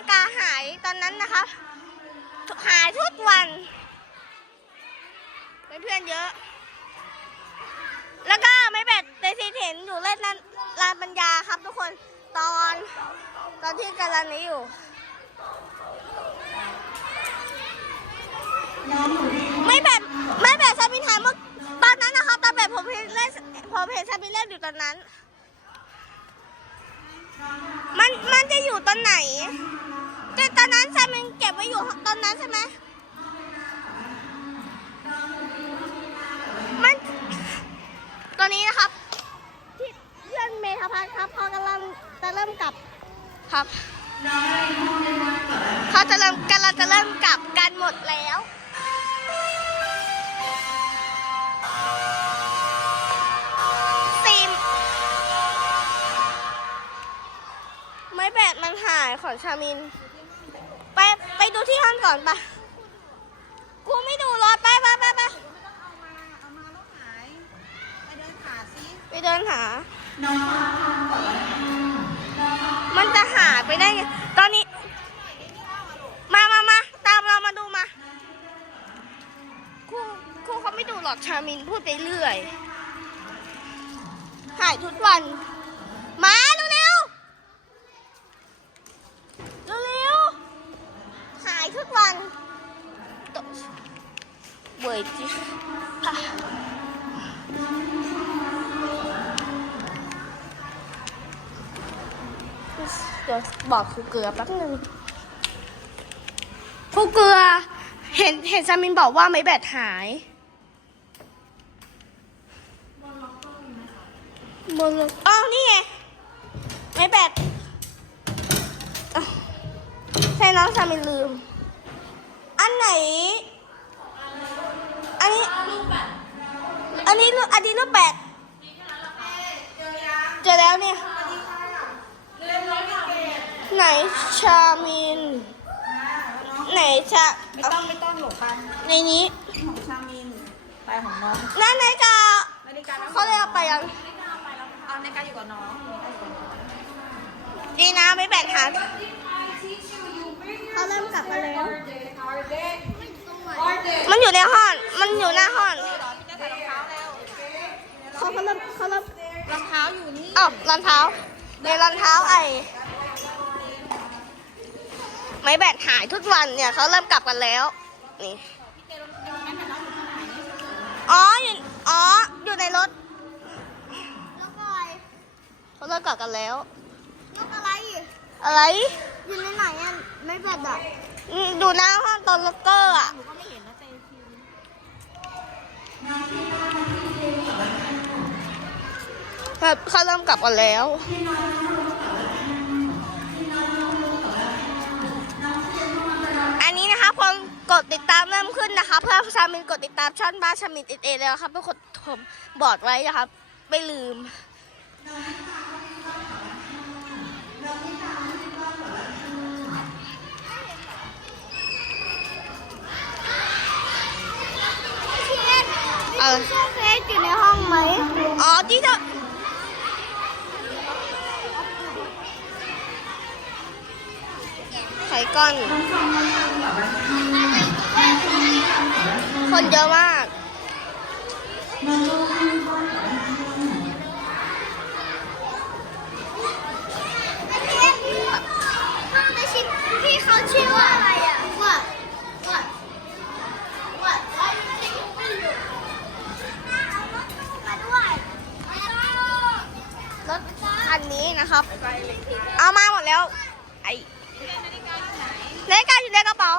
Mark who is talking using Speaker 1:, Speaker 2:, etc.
Speaker 1: ฬิกาหายตอนนั้นนะคะ หายทุกวันเพื่อนเยอะ แล้วก็ไม่แบบดในซีเห็นอยู่เล่นลานปัญญาครับทุกคนตอนตอนที่กำลังนี้อยู่ไม่แบบไม่แบบซาบินหายเมื่อตอนนั้นนะครับตอนแบบผมเห็นเล่นผมเห็นซาบินเล่นอยู่ตอนนั้น มันมันจะอยู่ตอนไหน แต่ตอนนั้นแซาบินเก็บไว้อยู่ตอนนั้นใช่ไหมมันตอนนี้นะครับที่เพื่อนเมธพัฒน์ครับเขากำลังจะเริ่มกลับครับเขาจะเริ่มกำลังจะเริ่มกลับกันหมดแล้ว ไม้แบตมันหายของชามิน ไปไปดูที่ห้องก่อนปะกูไม่ดูรถไปไปไปไป
Speaker 2: เอามาเอามาล้วหายไปเดินหาซิ
Speaker 1: ไปเดินหา มันจะหายไปได้ไง ตอนนี้ มามามาตามเรามาดูมา ครูครูเขาไม่ดูหรอกชามินพูดไปเรื่อย หายทุกวัน เบื่อจิค่ะเดี๋ยวบอกครูเกลือแป๊บนึงครูเกลือ เห็นเห็นชามินบอกว่าไม่แบตหายบนรถอ้าวนี่ไงไม่แบตใช่น้องชามินลืม อันไหน อันนี้รูปอันนี้รูปแบตเจอแล้วเนี่ย ไหนชามิน ไหนชา
Speaker 2: ไม่ต้องไม่ต้องหลบปัน
Speaker 1: ในนี้
Speaker 2: ของชามินไปของน้อง
Speaker 1: นั่นไหนกา
Speaker 2: นาฬิกาแล้ว
Speaker 1: เขาเลยเอาไปยัง
Speaker 2: เอานาฬิกาอยู่กับน้องนาฬิกาอยู่กับน้อง
Speaker 1: ดีนะไม่แบตหาเขาเริ่มกลับมาแล้ว มันอยู่ในห้อง มันอยู่หน้าห้อง
Speaker 2: จะใส่รองเท้าแล้ว
Speaker 1: เขาเขาเริ่มเขาเริ่ม
Speaker 2: รองเท้าอยู่นี่
Speaker 1: อ้าวรองเท้าในรองเท้าไอ้ไม่แบตหายทุกวันเนี่ยเขาเริ่มกลับกันแล้วนี่อ๋ออยู่อ๋ออยู่ในรถ
Speaker 3: แล้วก็อะไร
Speaker 1: เขาเริ่มกลับกันแล้ว
Speaker 3: แล้วอะไร
Speaker 1: อะไร
Speaker 3: อยู่ในไหนอะไม่เปิดอะ
Speaker 1: อืมอยู่หน้าห้องตอนล็อกเกอร์อะ
Speaker 2: หนูก็ไม่เห็นนะเตฟิว
Speaker 1: แบบเขาเริ่มกลับกันแล้ว อันนี้นะคะคนกดติดตามเริ่มขึ้นนะคะ เพื่อชามินกดติดตามช่องบ้านชามินเอเอแล้วครับเพื่อกดผมบอร์ดไว้นะครับ ไม่ลืม
Speaker 3: เออเสื้อเฟซอยู่ในห้องไหม
Speaker 1: อ๋อที่เธอไข่ ก้อน คนเยอะมาก
Speaker 3: ห้องในชิปพี่เขาชื่อว่าอะไรอะว่าว่าว่ามาด้วย
Speaker 1: รถคันนี้นะครับ เอามาหมดแล้ว ไอ้ นาฬิกาอ